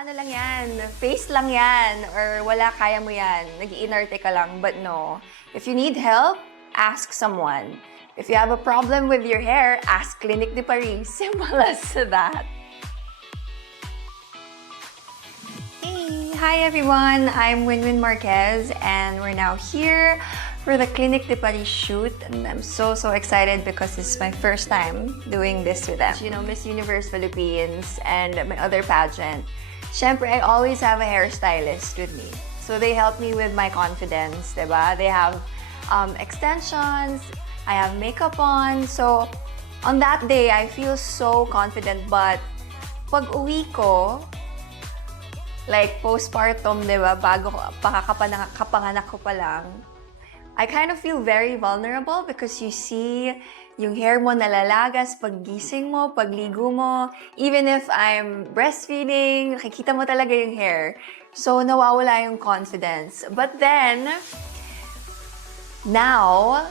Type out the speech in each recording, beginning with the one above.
ano lang yan, face lang yan, or wala, kaya mo yan, nag-iinarte ka lang, but no. If you need help, ask someone. If you have a problem with your hair, ask Clinique de Paris. Simple as that. Hey, hi everyone, I'm Winwyn Marquez, and we're now here for the Clinique de Paris shoot, and I'm so excited because this is my first time doing this with them. You know, Miss Universe Philippines and my other pageant. Siyempre, I always have a hairstylist with me. So they help me with my confidence, diba? They have extensions, I have makeup on. So on that day, I feel so confident, but pag uwi ko, like postpartum, diba? Bago kapanganak ko pa lang, I kind of feel very vulnerable because you see yung hair mo nalalagas pag gising mo, pag ligo mo. Even if I'm breastfeeding, nakikita mo talaga yung hair. So, nawawala yung confidence. But then, now,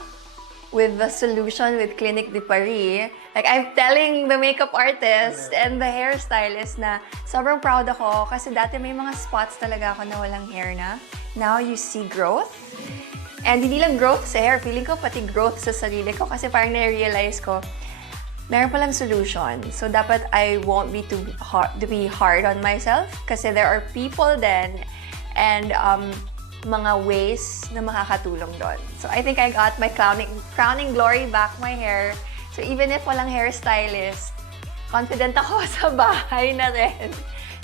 with the solution with Clinique de Paris, like I'm telling the makeup artist and the hairstylist na sobrang proud ako kasi dati may mga spots talaga ako na walang hair na. Now you see growth. And hindi lang growth sa hair, feeling ko pati growth sa sarili ko kasi parang na-realize ko, meron palang solution. So dapat I won't be too hard on myself kasi there are people then and mga ways na makakatulong doon. So I think I got my crowning glory back, my hair. So even if walang hairstylist, confident ako sa bahay na rin.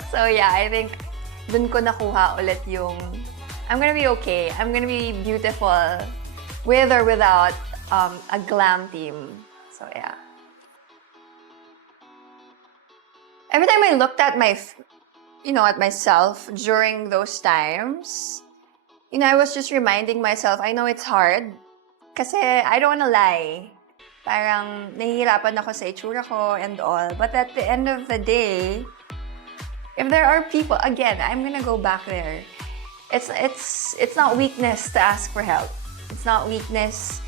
So yeah, I think dun ko nakuha ulit yung I'm gonna be okay. I'm gonna be beautiful with or without a glam team. So yeah. Every time I looked at at myself during those times, I was just reminding myself, I know it's hard kasi I don't wanna lie. Parang nahihirapan ako sa itsura ko and all. But at the end of the day, if there are people, again, I'm gonna go back there. It's not weakness to ask for help. It's not weakness,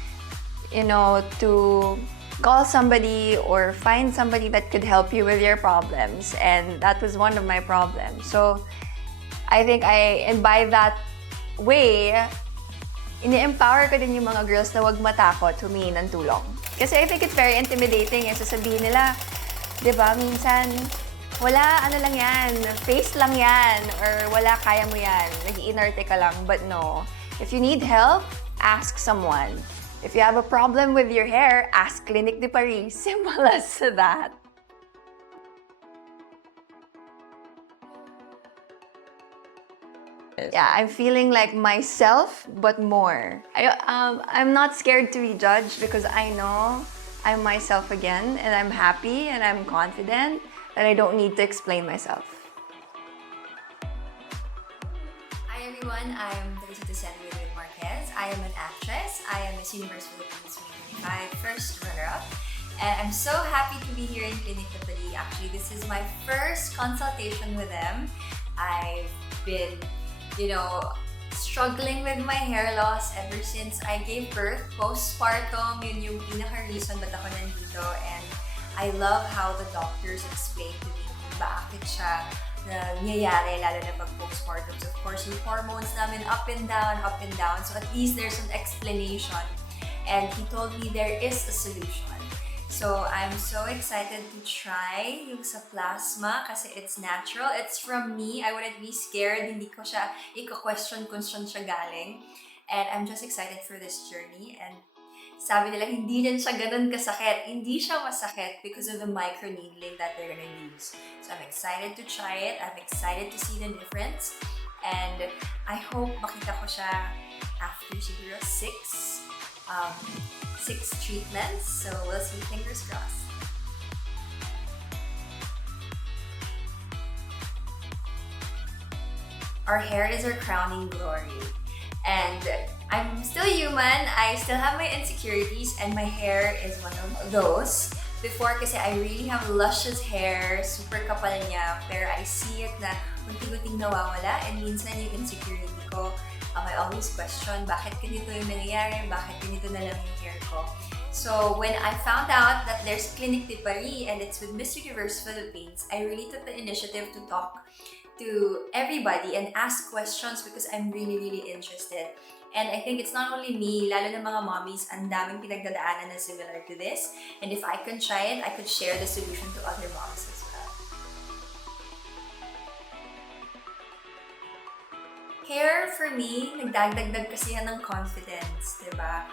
to call somebody or find somebody that could help you with your problems. And that was one of my problems. So I think and by that way, ini-empower ko din yung mga girls na wag matakot humingi ng tulong. Kasi I think it's very intimidating. Sasabihin nila, di ba, minsan, wala, ano lang yan, face lang yan, or wala, kaya mo yan, nag-iinarte ka lang, but no. If you need help, ask someone. If you have a problem with your hair, ask Clinique de Paris. Simple as that. Yeah, I'm feeling like myself, but more. I'm not scared to be judged because I know I'm myself again, and I'm happy, and I'm confident, and I don't need to explain myself. Hi everyone, I'm Winwyn Marquez. I am an actress. I am Miss Universe Philippines 2025 first runner-up. And I'm so happy to be here in Clinique de Paris. Actually, this is my first consultation with them. I've been, struggling with my hair loss ever since I gave birth. Postpartum, yun yung pinaka-reason ba't ako nandito. And I love how the doctors explain to me bakit siya nangyayari, lalo na pag postpartum. So of course, yung hormones namin up and down. So at least there's an explanation. And he told me there is a solution. So I'm so excited to try yung sa plasma kasi it's natural. It's from me. I wouldn't be scared. Hindi ko siya i-question kung saan siya galing. And I'm just excited for this journey. And sabi nila, hindi rin siya ganun kasakit. Hindi siya masakit because of the microneedling that they're gonna use. So I'm excited to try it. I'm excited to see the difference. And I hope makita ko siya after siguro 6 treatments. So we'll see, fingers crossed. Our hair is our crowning glory. And I'm still human, I still have my insecurities, and my hair is one of those. Before kasi I really have luscious hair, super kapal niya, pero I see it na unti-unting nawawala, and minsan yung insecurity ko, I always question, bakit ganito yung nangyayari, bakit ganito na lang yung hair ko. So when I found out that there's Clinique de Paris and it's with Miss Universe Philippines, I really took the initiative to talk to everybody and ask questions because I'm really, really interested. And I think it's not only me, lalo na mga mommies, ang daming pinagdadaanan na similar to this. And if I can try it, I could share the solution to other moms as well. Hair, for me, nagdagdag kasi yan ng confidence, diba?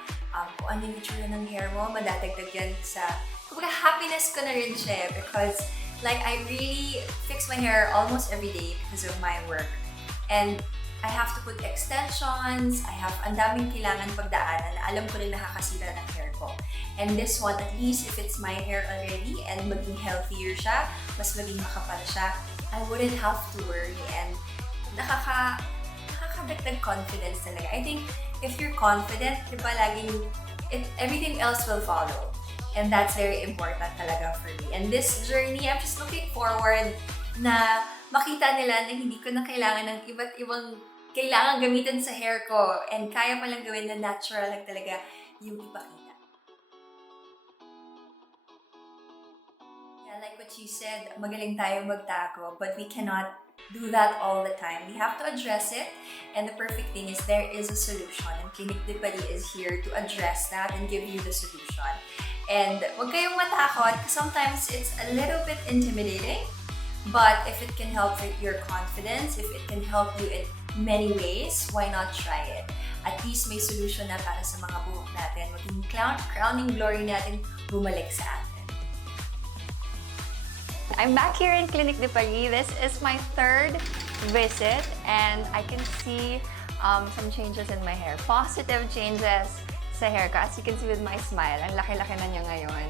Kung ano yung itsura ng hair mo, madadagdag yan sa, kumbaga, happiness ko na rin siya because like, I really fix my hair almost every day because of my work. And I have to put extensions, ang daming kailangan pagdaanan. Alam ko rin nakakasira ng hair ko. And this one, at least if it's my hair already and maging healthier siya, mas maging makapal siya, I wouldn't have to worry and nakakadagdag confidence talaga. I think if you're confident, di ba, everything else will follow. And that's very important talaga for me. And this journey, I'm just looking forward na makita nila na hindi ko na kailangan ng iba't ibang kailangan gamitin sa hair ko and kaya palang gawin na natural lang talaga yung ipakita. Yeah, like what you said, magaling tayo magtago, but we cannot do that all the time. We have to address it, and the perfect thing is there is a solution, and Clinique de Paris is here to address that and give you the solution. And huwag kayong matakot because sometimes it's a little bit intimidating, but if it can help with your confidence, if it can help you in many ways, why not try it? At least may solution na para sa mga buhok natin. Maging crowning glory natin bumalik sa atin. I'm back here in Clinique de Paris. This is my third visit and I can see some changes in my hair. Positive changes sa hair ko. As you can see with my smile, ang laki-laki na niya ngayon.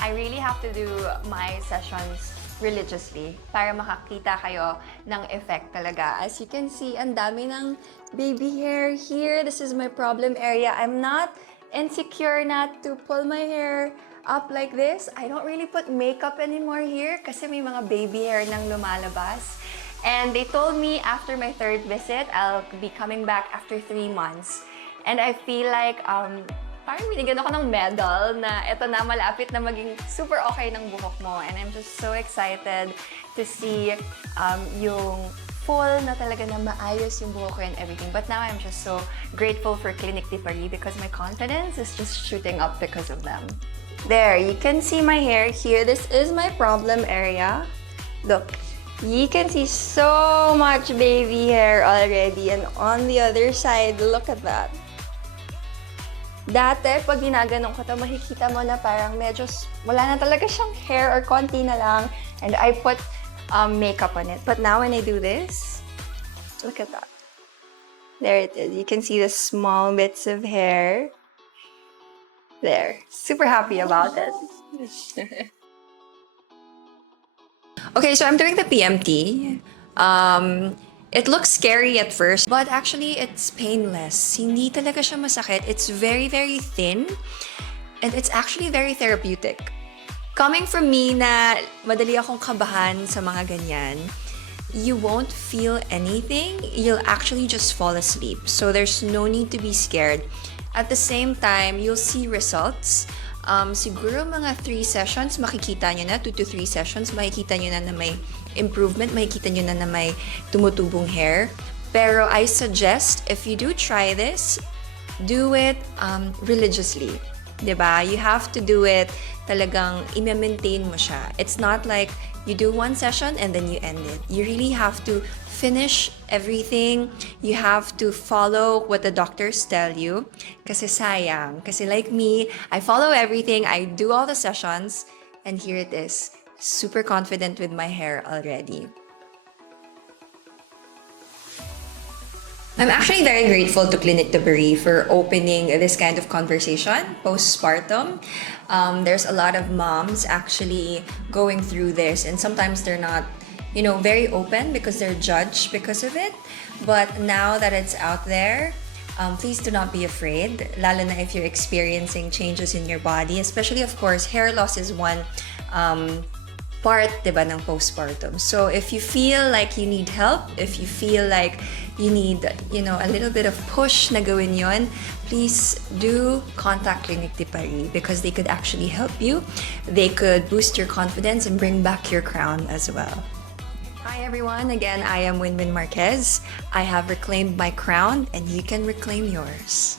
I really have to do my sessions religiously para makakita kayo ng effect talaga. As you can see, ang dami ng baby hair here. This is my problem area. I'm not insecure not to pull my hair up like this. I don't really put makeup anymore here kasi may mga baby hair nang lumalabas. And they told me after my third visit, I'll be coming back after 3 months. And I feel like parang binigyan ako ng medal na eto na, malapit na maging super okay ng buhok mo. And I'm just so excited to see yung full na talaga na maayos yung buhok ko and everything. But now I'm just so grateful for Clinique de Paris because my confidence is just shooting up because of them. There, you can see my hair here. This is my problem area. Look, you can see so much baby hair already. And on the other side, look at that. Dati, pag ginaganon ko ito, makikita mo na parang medyo wala na talaga siyang hair or konti na lang. And I put makeup on it. But now when I do this, look at that. There it is. You can see the small bits of hair. There. Super happy about it. Okay, so I'm doing the PMT. It looks scary at first, but actually it's painless. Hindi talaga siya masakit. It's very, very thin, and it's actually very therapeutic. Coming from me na madali akong kabahan sa mga ganyan, you won't feel anything. You'll actually just fall asleep. So there's no need to be scared. At the same time, you'll see results. Siguro mga 3 sessions, makikita nyo na, 2 to 3 sessions, makikita nyo na may improvement, makikita nyo na may tumutubong hair. Pero I suggest, if you do try this, do it religiously. Diba? You have to do it, talagang i-maintain mo siya. It's not like you do 1 session and then you end it. You really have to finish everything. You have to follow what the doctors tell you. Kasi sayang. Kasi like me, I follow everything. I do all the sessions. And here it is. Super confident with my hair already. I'm actually very grateful to Clinique de Paris for opening this kind of conversation postpartum. There's a lot of moms actually going through this, and sometimes they're not, very open because they're judged because of it. But now that it's out there, please do not be afraid, lalo na if you're experiencing changes in your body, especially, of course, hair loss is one part, diba, ng postpartum. So if you feel like you need help, if you feel like you need, a little bit of push na gawin yon, please do contact Clinique de Paris because they could actually help you. They could boost your confidence and bring back your crown as well. Hi everyone, again I am Winwyn Marquez. I have reclaimed my crown and you can reclaim yours.